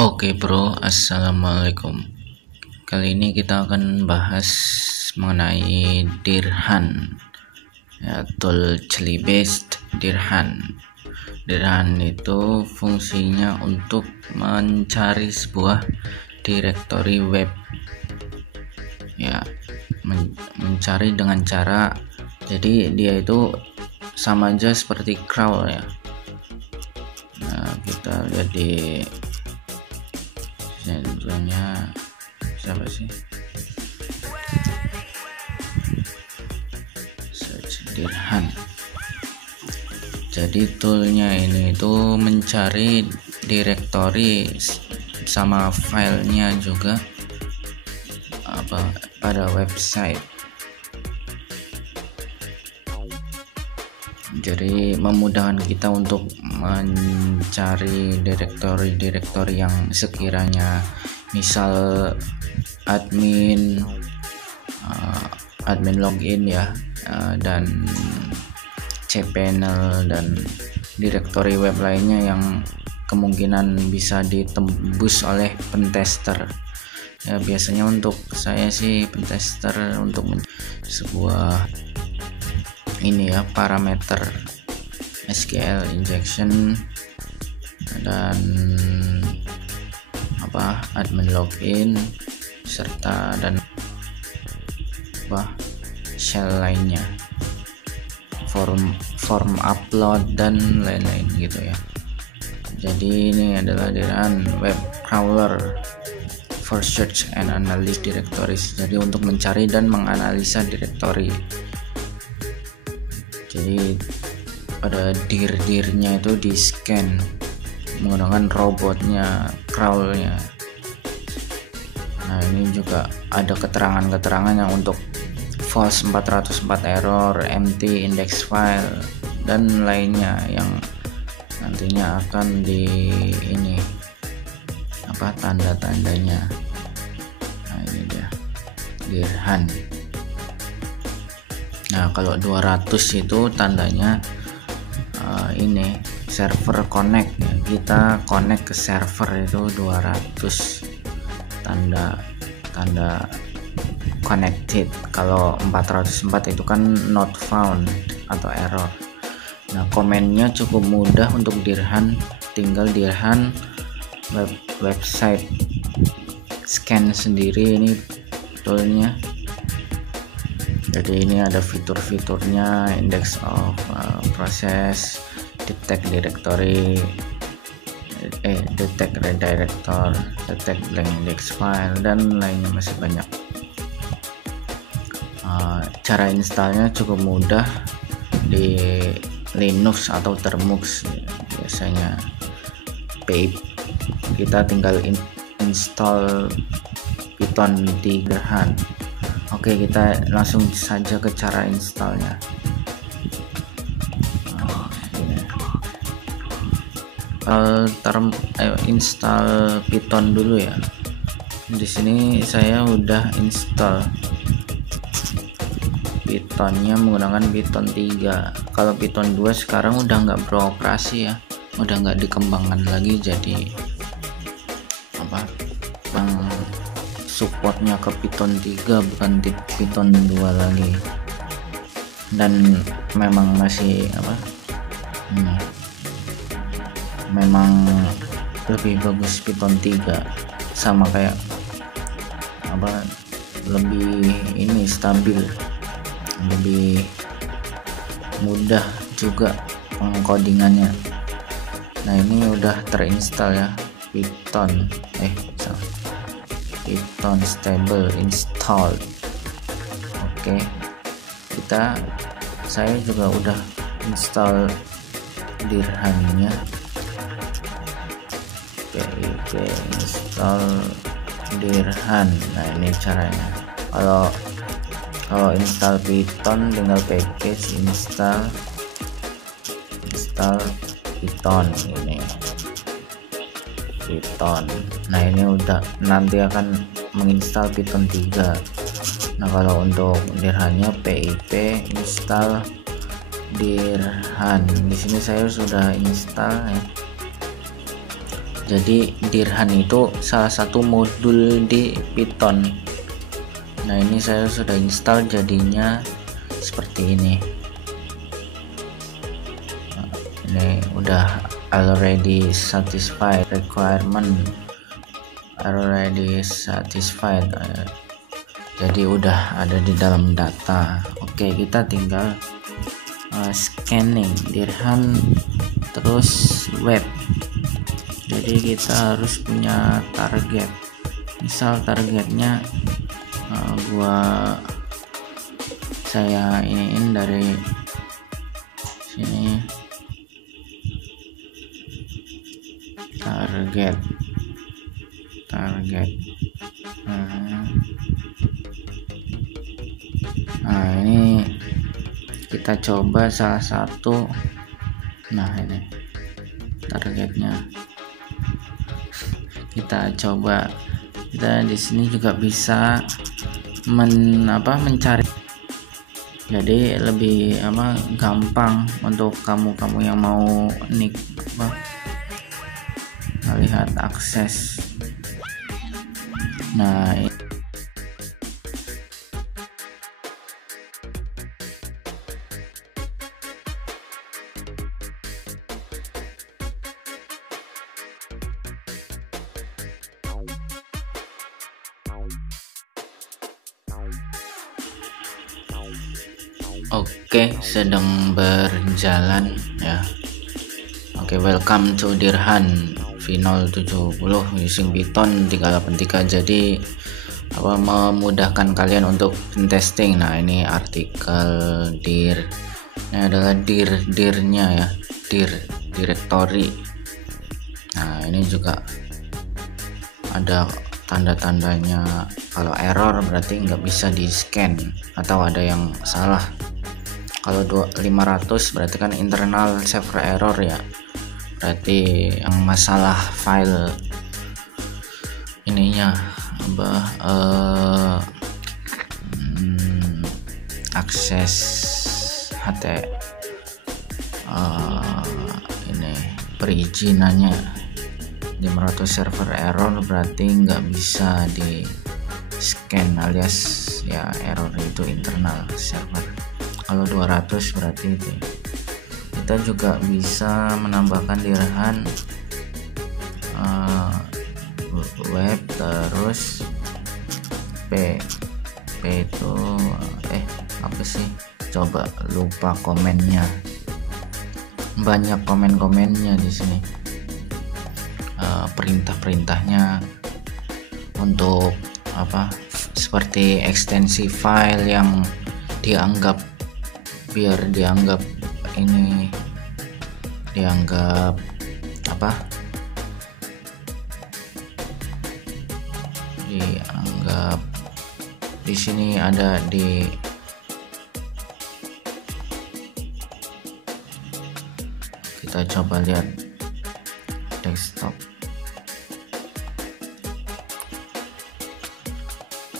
Oke bro, assalamualaikum. Kali ini kita akan bahas mengenai Dirhan, ya, tool Chili based Dirhan. Dirhan itu fungsinya untuk mencari sebuah direktori web, ya, mencari dengan cara, jadi dia itu sama aja seperti crawl ya. Nah, kita lihat di sensornya siapa sih, search Dirhan. Jadi toolnya ini itu mencari direktori sama filenya juga pada website. Jadi memudahkan kita untuk mencari direktori-direktori yang sekiranya misal admin login ya, dan cPanel dan direktori web lainnya yang kemungkinan bisa ditembus oleh pentester. Ya, biasanya untuk saya sih pentester untuk sebuah ini ya, parameter SQL injection dan admin login serta dan shell lainnya, form upload dan lain-lain gitu ya. Jadi ini adalah Dirhan web crawler for search and analysis directories, jadi untuk mencari dan menganalisa direktori. Jadi pada dir-dirnya itu di scan menggunakan robotnya, crawlnya. Nah, ini juga ada keterangan-keterangan yang untuk false 404 error, empty index file dan lainnya yang nantinya akan di ini tanda-tandanya. Nah, ini dia Dirhan. Nah, kalau 200 itu tandanya ini server connect ya. Kita connect ke server itu 200, tanda connected. Kalau 404 itu kan not found atau error. Nah, komennya cukup mudah untuk Dirhan, tinggal Dirhan website scan sendiri ini toolnya. Jadi ini ada fitur-fiturnya, index of process, detect directory, detect redirector, detect blank index file dan lainnya masih banyak. Cara installnya cukup mudah di Linux atau Termux biasanya. Kita tinggal install Python di Dirhan. Oke, kita langsung saja ke cara installnya. Install Python dulu ya. Di sini saya udah install Pythonnya menggunakan Python 3. Kalau Python 2 sekarang udah nggak beroperasi ya, udah nggak dikembangkan lagi, jadi supportnya ke Python 3 bukan di Python 2 lagi. Dan memang masih memang lebih bagus Python 3, sama kayak lebih ini stabil, lebih mudah juga pengkodingannya. Nah, ini udah terinstall ya Python stable installed. Oke, saya juga udah install Dirhannya. pip install Dirhan. Nah, ini caranya. Kalau install Python tinggal package install Python ini. Python. Nah, ini udah nanti akan menginstal Python 3. Nah, kalau untuk Dirhannya pip install Dirhan. Di sini saya sudah install ya. Jadi Dirhan itu salah satu modul di Python. Nah ini saya sudah install, jadinya seperti ini. Ini udah already satisfied requirement, already satisfied. Jadi udah ada di dalam data. Oke, kita tinggal scanning Dirhan terus web. Jadi kita harus punya target. Misal targetnya saya iniin dari sini, target nah ini kita coba salah satu. Nah ini targetnya, kita coba. Kita di sini juga bisa mencari, jadi lebih gampang untuk kamu yang mau melihat akses. Nah oke, sedang berjalan ya. Oke, welcome to Dirhan V070 using Python 383. Jadi memudahkan kalian untuk testing. Nah ini artikel dir, ini adalah dirnya ya, directory. Nah ini juga ada tanda-tandanya. Kalau error berarti nggak bisa di scan atau ada yang salah. Kalau 500 berarti kan internal server error ya, berarti yang masalah file ininya akses HT ini perizinannya 500 server error, berarti nggak bisa di scan alias ya error itu internal server. Kalau 200 berarti itu. Kita juga bisa menambahkan Dirhan web terus p itu apa sih, coba lupa komennya, banyak komen-komennya di sini. Perintah-perintahnya untuk seperti ekstensi file yang dianggap dianggap di sini ada kita coba lihat desktop,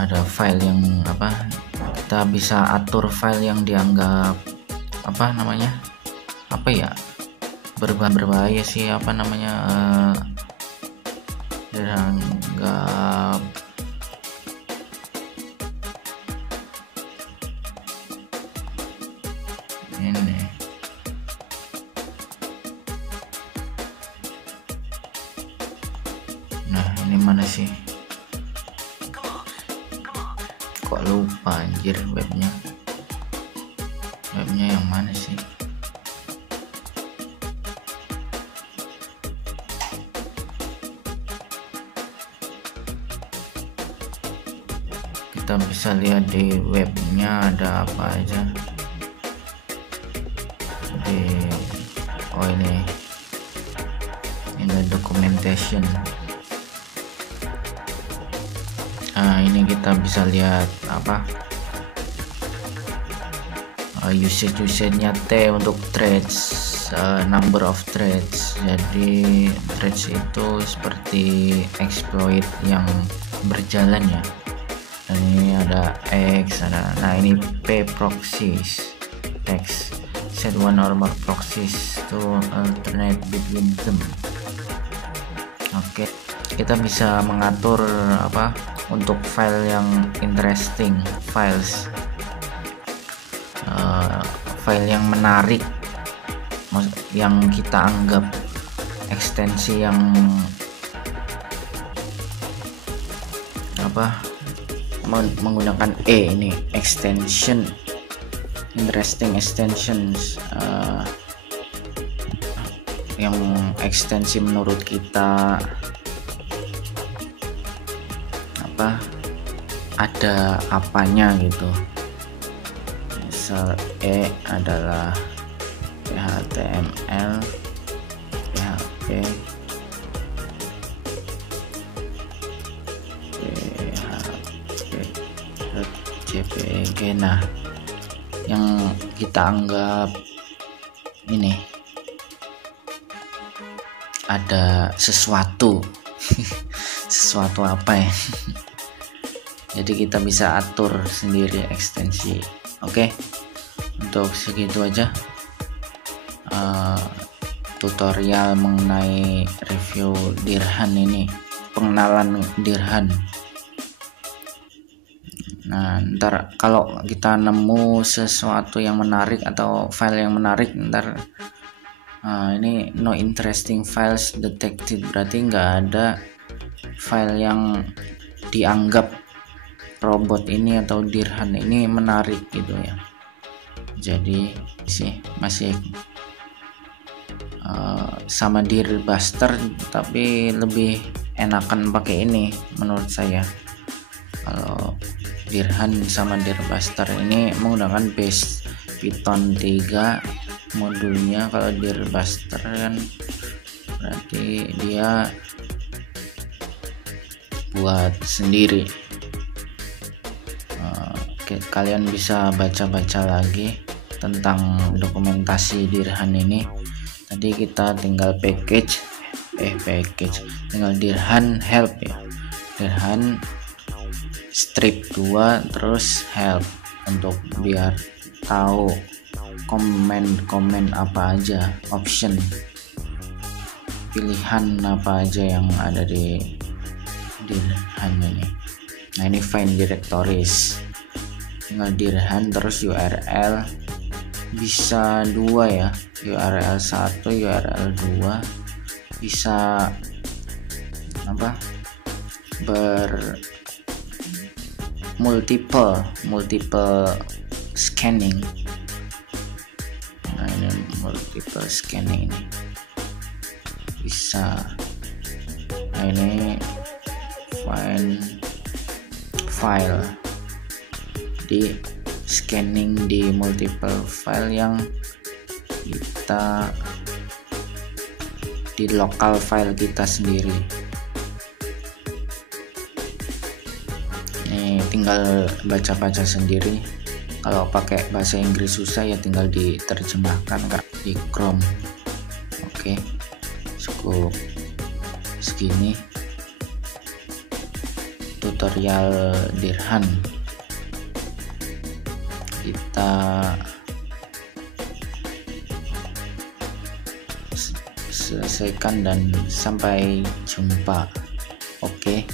ada file yang kita bisa atur file yang dianggap berbahaya sih, dianggap ini. Nah ini mana sih, kok lupa anjir, webnya yang mana sih? Kita bisa lihat di webnya ada apa aja. Ini documentation. Nah ini kita bisa lihat usage-nya T untuk threads, number of threads. Jadi threads itu seperti exploit yang berjalan ya. Dan ini ada X, nah ini P proxies, text set one or more proxies to alternate between them. Oke, kita bisa mengatur apa untuk file yang interesting files, file yang menarik, yang kita anggap ekstensi yang apa menggunakan ini extension, interesting extensions, yang ekstensi menurut kita apa ada apanya gitu. Misal adalah HTML, PHP, JPEG. Nah, yang kita anggap ini ada sesuatu sesuatu apa ya jadi kita bisa atur sendiri ekstensi. Oke, untuk segitu aja tutorial mengenai review Dirhan ini, pengenalan Dirhan. Nah, ntar kalau kita nemu sesuatu yang menarik atau file yang menarik, ntar ini no interesting files detected, berarti nggak ada file yang dianggap robot ini atau Dirhan ini menarik gitu ya. Jadi sih masih sama Dirbuster, tapi lebih enakan pakai ini menurut saya. Kalau Dirhan sama Dirbuster ini menggunakan base Python 3 modulnya. Kalau Dirbuster kan berarti dia buat sendiri. Kalian bisa baca-baca lagi tentang dokumentasi Dirhan ini. Tadi kita tinggal tinggal Dirhan help ya, Dirhan strip 2 terus help, untuk biar tahu komen apa aja, option pilihan apa aja yang ada di Dirhan ini. Nah, ini find directories, tinggal Dirhan terus URL bisa 2 ya, URL 1 URL 2, bisa apa multiple scanning. Nah, ini multiple scanning ini bisa. Nah, ini find file, di scanning di multiple file yang kita di lokal file kita sendiri. Ini tinggal baca-baca sendiri. Kalau pakai bahasa Inggris susah ya tinggal diterjemahkan di Chrome. Oke, cukup segini tutorial Dirhan. Kita selesaikan dan sampai jumpa. Oke.